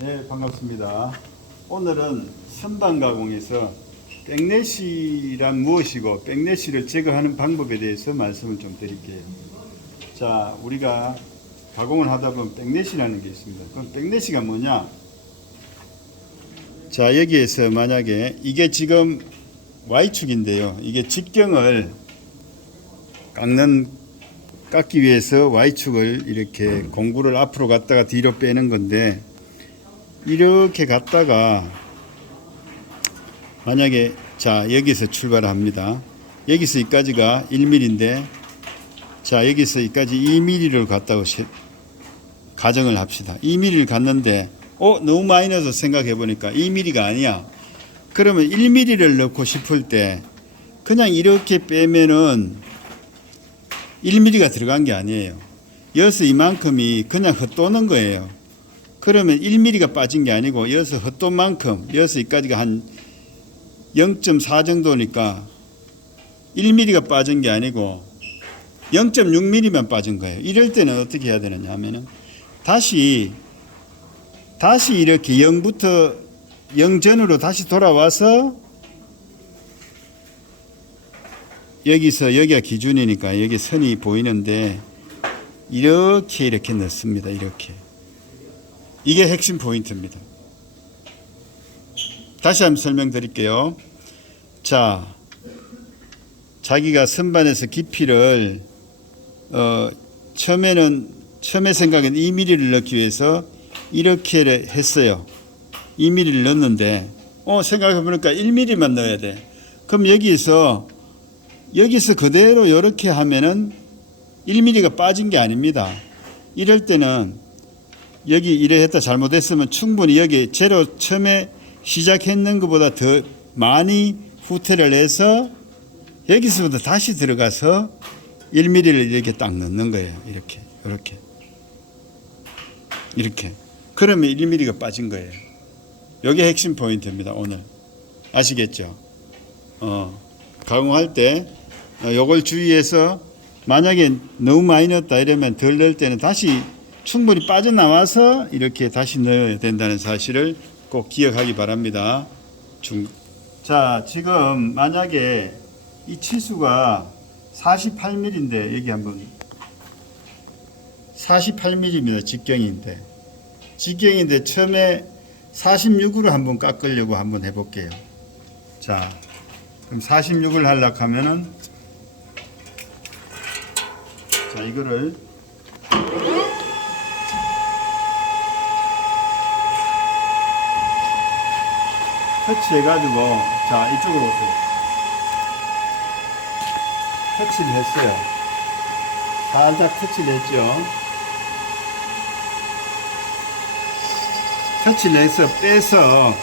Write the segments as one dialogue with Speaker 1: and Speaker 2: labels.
Speaker 1: 네, 반갑습니다. 오늘은 선반 가공에서 백내시란 무엇이고 백내시를 제거하는 방법에 대해서 말씀을 좀 드릴게요. 자, 우리가 가공을 하다 보면 백내시라는 게 있습니다. 그럼 백내시가 뭐냐? 자, 여기에서 만약에 이게 지금 Y축인데요. 이게 직경을 깎는 깎기 위해서 Y축을 이렇게 공구를 앞으로 갔다가 뒤로 빼는 건데 이렇게 갔다가 만약에 자 여기서 출발합니다. 여기서 여기까지가 1mm인데 자 여기서 여기까지 2mm를 갔다고 시- 가정을 합시다. 2mm를 갔는데 어 너무 많이 넣어서 생각해 보니까 2mm가 아니야. 그러면 1mm를 넣고 싶을 때 그냥 이렇게 빼면은 1mm가 들어간 게 아니에요. 여기서 이만큼이 그냥 헛도는 거예요. 그러면 1mm가 빠진 게 아니고 여기서 헛돈 만큼 여기서 여기까지가 한 0.4 정도니까 1mm가 빠진 게 아니고 0.6mm만 빠진 거예요. 이럴 때는 어떻게 해야 되느냐 하면은 다시 다시 이렇게 0부터 0 전으로 다시 돌아와서 여기서 여기가 기준이니까 여기 선이 보이는데 이렇게 이렇게 넣습니다. 이렇게. 이게 핵심 포인트입니다. 다시 한번 설명드릴게요. 자, 자기가 선반에서 깊이를 어, 처음에는 처음에 생각엔 2mm를 넣기 위해서 이렇게 했어요. 2mm를 넣었는데 어 생각해 보니까 1mm만 넣어야 돼. 그럼 여기서 여기서 그대로 이렇게 하면은 1mm가 빠진 게 아닙니다. 이럴 때는 여기 이래 했다 잘못했으면 충분히 여기 제로 처음에 시작했는 것보다 더 많이 후퇴를 해서 여기서부터 다시 들어가서 1mm를 이렇게 딱 넣는 거예요. 이렇게 이렇게 이렇게 그러면 1mm가 빠진 거예요. 이게 핵심 포인트입니다. 오늘 아시겠죠? 어, 가공할 때 어, 요걸 주의해서 만약에 너무 많이 넣었다 이러면 덜 넣을 때는 다시 충분히 빠져나와서 이렇게 다시 넣어야 된다는 사실을 꼭 기억하기 바랍니다. 중... 자, 지금 만약에 이 치수가 48mm인데 여기 한번 48mm입니다. 직경인데 직경인데 처음에 46으로 한번 깎으려고 한번 해볼게요. 자, 그럼 46을 하려고 하면은 자 이거를 터치해가지고 자 이쪽으로 오세요. 터치를 했어요. 살짝 터치를 했죠. 터치를 해서 빼서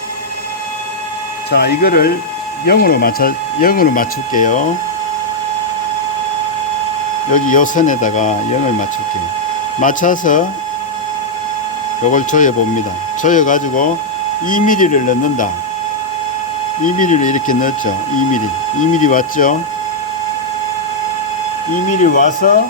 Speaker 1: 자 이거를 0으로 맞춰 0으로 맞출게요. 여기 요 선에다가 0을 맞출게요. 맞춰서 요걸 조여 봅니다. 조여 가지고 2mm를 넣는다. 2mm를 이렇게 넣었죠. 2mm. 2mm 왔죠. 2mm 와서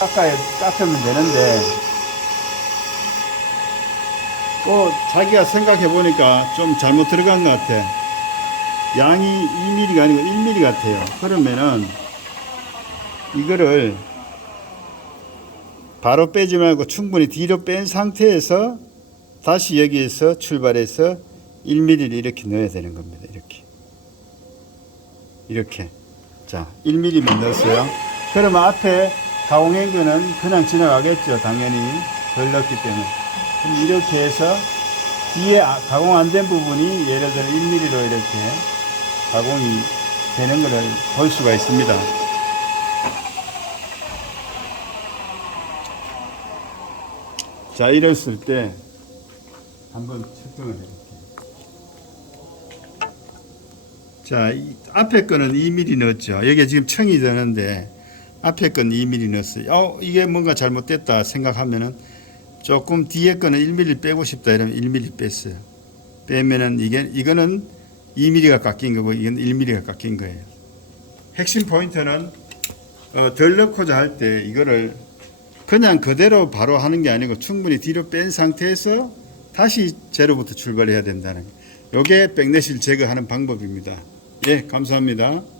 Speaker 1: 깎아야 깎으면 되는데 또 자기가 생각해 보니까 좀 잘못 들어간 것 같아. 양이 2mm가 아니고 1mm 같아요. 그러면은 이거를 바로 빼지 말고 충분히 뒤로 뺀 상태에서 다시 여기에서 출발해서 1mm를 이렇게 넣어야 되는 겁니다. 이렇게. 이렇게. 자, 1mm만 넣었어요. 그러면 앞에 가공한 거는 그냥 지나가겠죠. 당연히. 덜 넣었기 때문에. 그럼 이렇게 해서 뒤에 아- 가공 안 된 부분이 예를 들어 1mm로 이렇게 가공이 되는 것을 볼 수가 있습니다. 자, 이랬을 때 한번 측정을 해볼게요. 자, 이 앞에 거는 2mm 넣었죠. 여기 지금 청이 되는데 앞에 건 2mm 넣었어요. 어, 이게 뭔가 잘못됐다 생각하면은 조금 뒤에 거는 1mm 빼고 싶다 이러면 1mm 뺐어요. 빼면은 이게 이거는 2mm가 깎인 거고 이건 1mm가 깎인 거예요. 핵심 포인트는 어, 덜 넣고자 할 때 이거를 그냥 그대로 바로 하는 게 아니고 충분히 뒤로 뺀 상태에서 다시 제로부터 출발해야 된다는 거. 요게 백내실 제거하는 방법입니다. 예, 감사합니다.